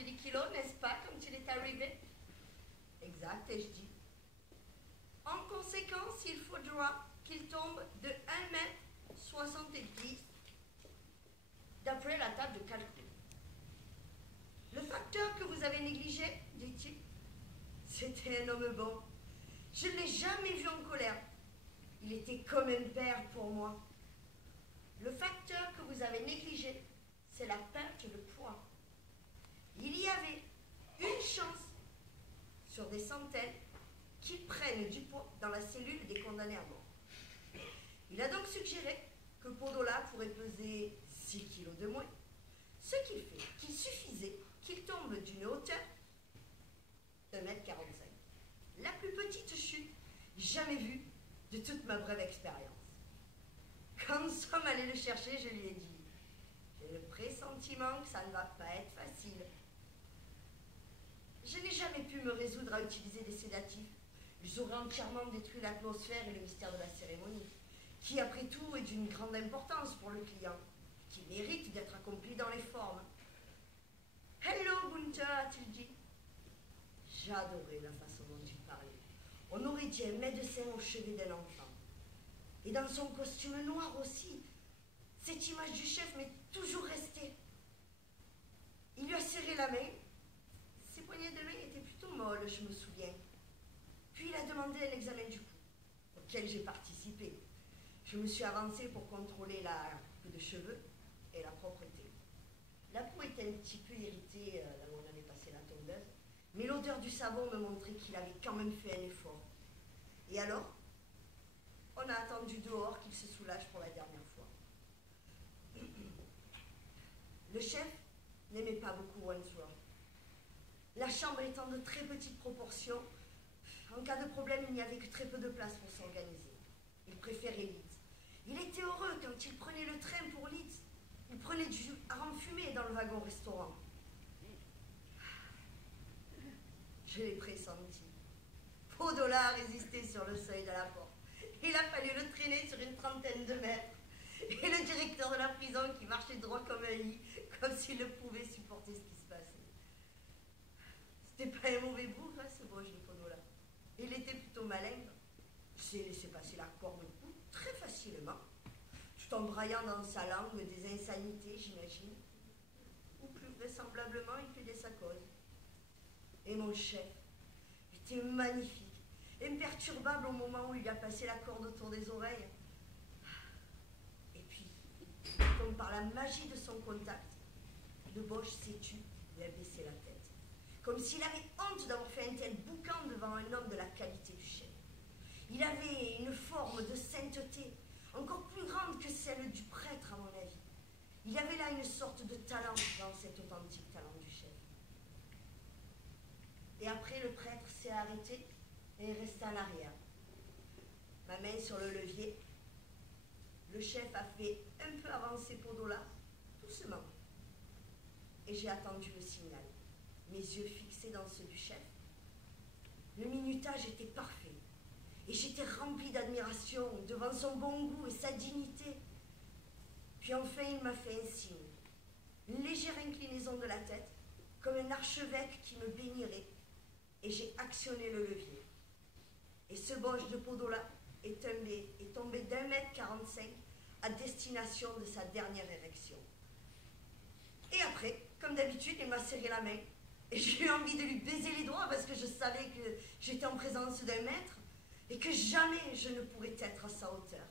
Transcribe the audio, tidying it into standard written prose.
70 kilos, n'est-ce pas, quand il est arrivé? Exact, ai-je dit. En conséquence, il faudra qu'il tombe de 1,70 m d'après la table de calcul. Le facteur que vous avez négligé, dit-il, c'était un homme bon. Je ne l'ai jamais vu en colère. Il était comme un père pour moi. Le facteur que vous avez négligé, c'est la perte de poids. Il y avait une chance sur des centaines qu'ils prennent du poids dans la cellule des condamnés à mort. Il a donc suggéré que Podola pourrait peser 6 kilos de moins, ce qui fait qu'il suffisait qu'il tombe d'une hauteur de 1,45 m. La plus petite chute jamais vue de toute ma brève expérience. Quand nous sommes allés le chercher, je lui ai dit « J'ai le pressentiment que ça ne va pas être facile. » Je n'ai jamais pu me résoudre à utiliser des sédatifs. Ils auraient entièrement détruit l'atmosphère et le mystère de la cérémonie, qui après tout est d'une grande importance pour le client, qui mérite d'être accompli dans les formes. « Hello, Gunther » a-t-il dit. J'adorais la façon dont il parlait. On aurait dit un médecin au chevet d'un enfant. Et dans son costume noir aussi, cette image du chef m'est toujours restée. Il lui a serré la main. Ses poignées de main étaient plutôt molles, je me souviens. Puis il a demandé un examen du cou, auquel j'ai participé. Je me suis avancée pour contrôler la coupe de cheveux et la propreté. La peau était un petit peu irritée là où on avait passé la tondeuse, mais l'odeur du savon me montrait qu'il avait quand même fait un effort. Et alors, on a attendu dehors qu'il se soulage pour la dernière fois. Le chef n'aimait pas beaucoup Wentworth. La chambre étant de très petites proportions, en cas de problème, il n'y avait que très peu de place pour s'organiser. Il préférait Leeds. Il était heureux quand il prenait le train pour Leeds. Il prenait du hareng fumé dans le wagon-restaurant. Je l'ai pressenti. Podola résistait sur le seuil de la porte. Il a fallu le traîner sur une trentaine de mètres. Et le directeur de la prison qui marchait droit comme un lit, comme s'il ne pouvait supporter ce qui se passait. C'était pas un mauvais bout, hein, ce broche de Podola. Il était plutôt malingre. Il s'est laissé passer la corde au cou très facilement, tout en braillant dans sa langue des insanités, j'imagine. Ou plus vraisemblablement, il plaidait sa cause. Et mon chef était magnifique, imperturbable au moment où il a passé la corde autour des oreilles. Et puis, comme par la magie de son contact, le Boche s'est tu et a baissé la tête, comme s'il avait honte d'avoir fait un tel boucan devant un homme de la qualité du chef. Il avait une forme de sainteté, encore plus grande que celle du prêtre, à mon avis. Il y avait là une sorte de talent dans cet authentique talent du chef. Et après, le prêtre s'est arrêté et est resté en arrière. Ma main sur le levier. Le chef a fait un peu avancer Podola, doucement. Et j'ai attendu le signal, mes yeux fixés dans ceux du chef. Le minutage était parfait. Et j'étais remplie d'admiration devant son bon goût et sa dignité. Puis enfin, il m'a fait un signe. Une légère inclinaison de la tête, comme un archevêque qui me bénirait. Et j'ai actionné le levier. Et ce Boche de Podola est tombé d'1,45 m à destination de sa dernière érection. Et après, comme d'habitude, il m'a serré la main. Et j'ai eu envie de lui baiser les doigts parce que je savais que j'étais en présence d'un maître et que jamais je ne pourrais être à sa hauteur.